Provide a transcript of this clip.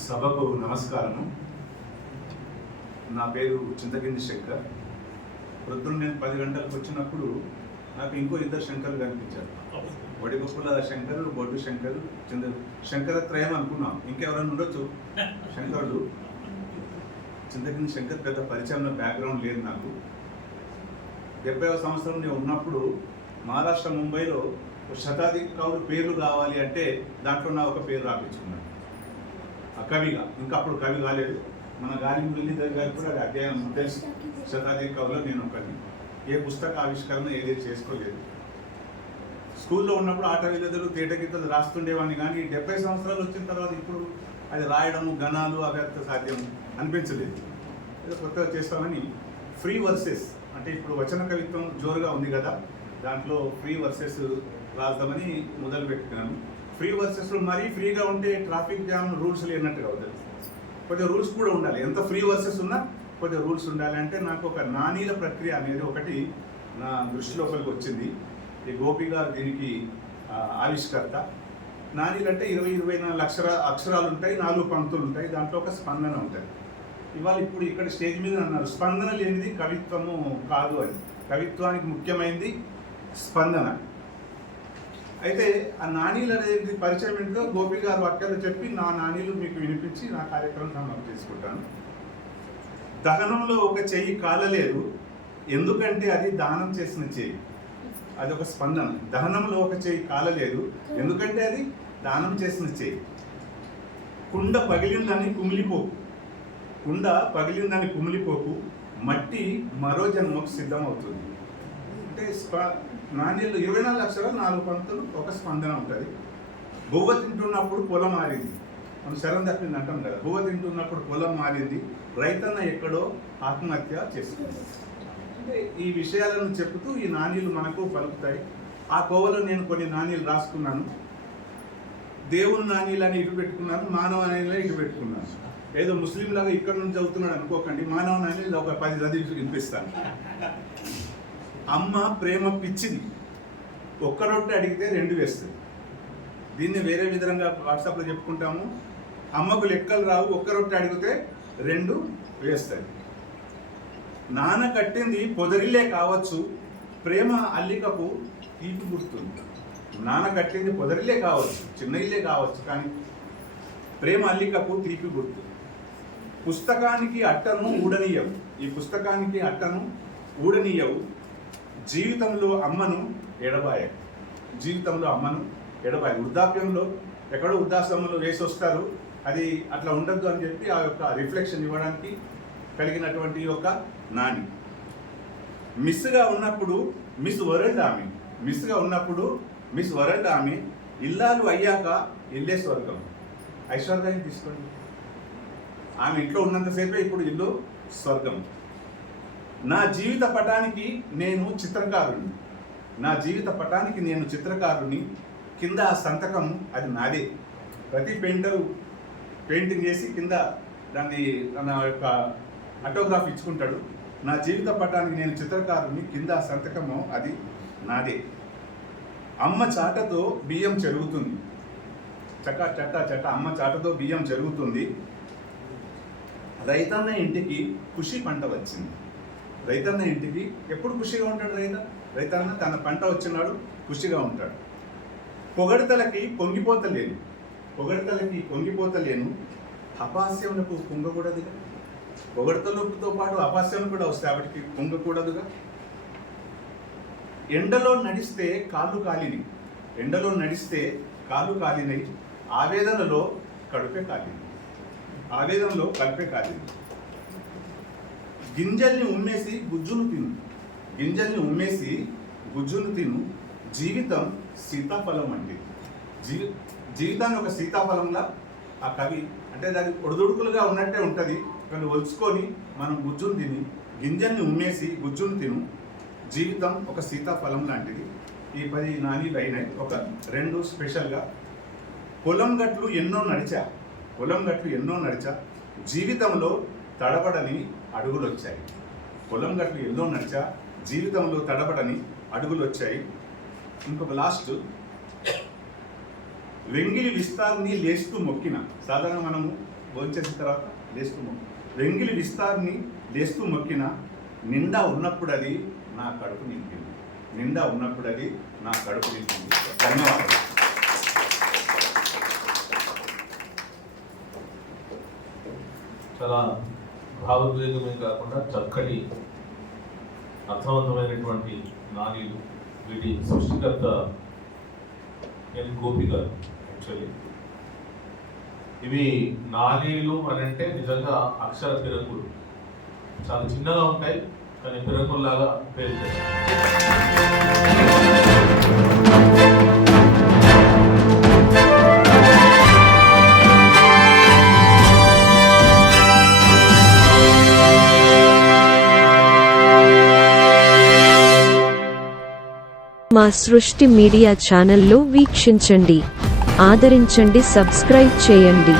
సభకు నమస్కారము. నా పేరు చింతకింది శంకర్. ప్రొద్దున నేను పది గంటలకు వచ్చినప్పుడు నాకు ఇంకో ఇద్దరు శంకర్లు కనిపించారు. వడిగొప్పుల శంకర్ బొడ్డు శంకర్ చంద్ర శంకరత్రయం అనుకున్నాం. ఇంకెవరైనా ఉండొచ్చు? శంకరుడు. చింతకింది శంకర్ పెద్ద పరిచయం బ్యాక్గ్రౌండ్ లేదు నాకు. డెబ్బై సంవత్సరం నేను ఉన్నప్పుడు మహారాష్ట్ర ముంబైలో ఒక శతాధిక పేర్లు కావాలి అంటే దాంట్లో నా ఒక పేరు రాపించుకున్నాను. కవిగా ఇంకా అప్పుడు కవి కాలేదు మన గాలి మురళీధర్ గారికి కూడా అది అధ్యయనం ఉంటే శతాబ్ది కవిలో నేను ఒకటి ఏ పుస్తక ఆవిష్కరణ ఏదైతే చేసుకోలేదు. స్కూల్లో ఉన్నప్పుడు ఆట విలేదలు తేట గీతలు రాస్తుండేవాడిని కానీ డెబ్బై సంవత్సరాలు వచ్చిన తర్వాత ఇప్పుడు అది రాయడము గణాలు అవ్యక్త సాధ్యం అనిపించలేదు. ఏదో కొత్తగా చేస్తామని ఫ్రీ వర్సెస్ అంటే ఇప్పుడు వచన కవిత్వం జోరుగా ఉంది కదా దాంట్లో ఫ్రీ వర్సెస్ రాద్దామని మొదలు పెట్టుకున్నాను ఫ్రీ వర్సెస్లో మరీ ఫ్రీగా ఉంటే ట్రాఫిక్ జామ్ రూల్స్ లేనట్టుగా అవుతుంది. కొద్దిగా రూల్స్ కూడా ఉండాలి. ఎంత ఫ్రీ వర్సెస్ ఉన్నా కొద్దిగా రూల్స్ ఉండాలి అంటే నాకు ఒక నాణీల ప్రక్రియ అనేది ఒకటి నా దృష్టిలోపలికి వచ్చింది. ఈ గోపి గారు దీనికి ఆవిష్కర్త. నానీలు అంటే ఇరవై ఇరవై నాలుగు అక్షర అక్షరాలు ఉంటాయి నాలుగు పంక్తులు ఉంటాయి. దాంట్లో ఒక స్పందన ఉంటుంది. ఇవాళ ఇప్పుడు ఇక్కడ స్టేజ్ మీద అన్నారు స్పందన లేనిది కవిత్వము కాదు అని. కవిత్వానికి ముఖ్యమైనది స్పందన. అయితే ఆ నానీలు అనేది పరిచయం ఏంటో గోపి గారు వాక్యాలు చెప్పి నా నానీలు మీకు వినిపించి నా కార్యక్రమం సమాప్తి చేసుకుంటాను. దహనంలో ఒక చెయ్యి కాలలేదు. ఎందుకంటే అది దానం చేసిన చెయ్యి. అది ఒక స్పందన. దహనంలో ఒక చెయ్యి కాలలేదు. ఎందుకంటే అది దానం చేసిన చెయ్యి. కుండ పగిలిందని కుమిలిపోకు. కుండ పగిలిందని కుమిలిపోకు. మట్టి మరో జన్మకు సిద్ధమవుతుంది. అంటే స్ప నాణ్యలు ఇరవై నాలుగు లక్షలు నాలుగు పంతులు ఒక స్పందన ఉంటుంది. బువ్వ తింటున్నప్పుడు పొలం మారింది. మనం శరం తప్పింది అంటాం కదా. బువ్వ తింటున్నప్పుడు పొలం మారింది. రైతన్న ఎక్కడో ఆత్మహత్య చేసుకుంది. అంటే ఈ విషయాలను చెబుతూ ఈ నాణ్యలు మనకు పలుకుతాయి. ఆ కోవలో నేను కొన్ని నాణ్యలు రాసుకున్నాను. దేవుని నాణ్యలని ఇటు పెట్టుకున్నాను మానవ నాణ్యలని ఇటు పెట్టుకున్నాను. ఏదో ముస్లిం లాగా ఇక్కడ నుంచి చదువుతున్నాడు అనుకోకండి. మానవ నాణ్యలు ఒక పది చదివి వినిపిస్తాను. అమ్మ ప్రేమ పిచ్చింది. ఒక్క రొట్టె అడిగితే రెండు వేస్తుంది. దీన్ని వేరే విధంగా వాట్సాప్లో చెప్పుకుంటాము. అమ్మకు లెక్కలు రావు ఒక్క రొట్టె అడిగితే రెండు వేస్తుంది నాన్న కట్టింది పొదరిల్లే కావచ్చు ప్రేమ అల్లికకు తీపి గుర్తుంది. నాన్న కట్టింది పొదరిల్లే కావచ్చు చిన్న ఇల్లే కావచ్చు కానీ ప్రేమ అల్లికకు తీపి గుర్తు పుస్తకానికి అట్టను ఊడనీయవు. ఈ పుస్తకానికి అట్టను ఊడనీయవు. జీవితంలో అమ్మను ఎడబాయ జీవితంలో అమ్మను ఎడబాయ వృద్ధాప్యంలో ఎక్కడో వృద్ధాశ్రమంలో వేసి వస్తారు అది అట్లా ఉండద్దు అని చెప్పి ఆ యొక్క రిఫ్లెక్షన్ ఇవ్వడానికి కలిగినటువంటి ఒక నాని. మిస్గా ఉన్నప్పుడు మిస్ వరల్డ్ ఆమె మిస్గా ఉన్నప్పుడు మిస్ వరల్డ్ ఆమె ఇల్లాలు అయ్యాక ఇల్లే స్వర్గం. ఐశ్వర్యాన్ని తీసుకోండి. ఆమె ఇంట్లో ఉన్నంతసేపే ఇప్పుడు ఇల్లు స్వర్గం. నా జీవిత పటానికి నేను చిత్రకారుని నా జీవిత పటానికి నేను చిత్రకారుని కింద ఆ సంతకం అది నాదే. ప్రతి పెయింటర్ పెయింటింగ్ చేసి కింద దాన్ని తన యొక్క ఆటోగ్రాఫ్ ఇచ్చుకుంటాడు. నా జీవిత పటానికి నేను చిత్రకారుని కింద ఆ సంతకము అది నాదే. అమ్మ చాటతో బియ్యం చెరుగుతుంది. చక్క చట్ట చట్ట అమ్మ చాటతో బియ్యం జరుగుతుంది రైతన్న ఇంటికి ఖుషి పంట వచ్చింది. రైతన్న ఇంటికి ఎప్పుడు ఖుషిగా ఉంటాడు రైత? రైతన్న తన పంట వచ్చినాడు ఖుషిగా ఉంటాడు. పొగడతలకి పొంగిపోతలేను పొగడతలకి పొంగిపోతలేను అపాస్యములకు పొంగకూడదుగా? పొగడతలతో పాటు అపాస్యం కూడా వస్తాయి. వాటికి పొంగకూడదుగా? ఎండలో నడిస్తే కాళ్ళు కాలిని. ఎండలో నడిస్తే కాళ్ళు కాలినై. ఆవేదనలో కడుపే కాలింది ఆవేదనలో కడుపే కాలింది గింజల్ని ఉమ్మేసి గుజ్జును తిను. గింజల్ని ఉమ్మేసి గుజ్జును తిను. జీవితం సీతాఫలం అండి. జీవి జీవితాన్ని ఒక సీతాఫలంలా ఆ కవి అంటే దాని ఒడిదుడుకులుగా ఉన్నట్టే ఉంటుంది. కానీ ఒలుచుకొని మనం గుజ్జును తిని గింజల్ని ఉమ్మేసి గుజ్జును తిను. జీవితం ఒక సీతాఫలం లాంటిది. ఈ పది నానీలు అయినాయి ఒక రెండు స్పెషల్గా. పొలం గట్లు ఎన్నో నడిచా. పొలం గట్లు ఎన్నో నడిచా. జీవితంలో తడబడని అడుగులు వచ్చాయి పొలం గట్లు ఎల్లో నడిచా జీవితంలో తడబడని అడుగులు వచ్చాయి ఇంకొక లాస్ట్. వెంగిలి విస్తారిని లేస్తూ మొక్కిన సాధారణ మనము భోంచేసిన తర్వాత లేస్తూ మొక్కు వెంగిలి విస్తారిని లేస్తూ మొక్కిన నిండా ఉన్నప్పుడు అది నా కడుపు నింపింది. నిండా ఉన్నప్పుడు అది నా కడుపు నింపింది. ధన్యవాదాలు. చాలా భావోద్వేగమే కాకుండా చక్కటి అర్థవంతమైనటువంటి నాణీలు వీటి సృష్టికర్త ఎన్ గోపి గారు యాక్చువల్లీ ఇవి నాణీలు అని అంటే నిజంగా అక్షర పిరంగులు. చాలా చిన్నగా ఉంటాయి కానీ పిరంగుల్లాగా పేరు మా సృష్టి మీడియా ఛానల్లో వీక్షించండి. ఆదరించండి సబ్స్క్రైబ్ చేయండి.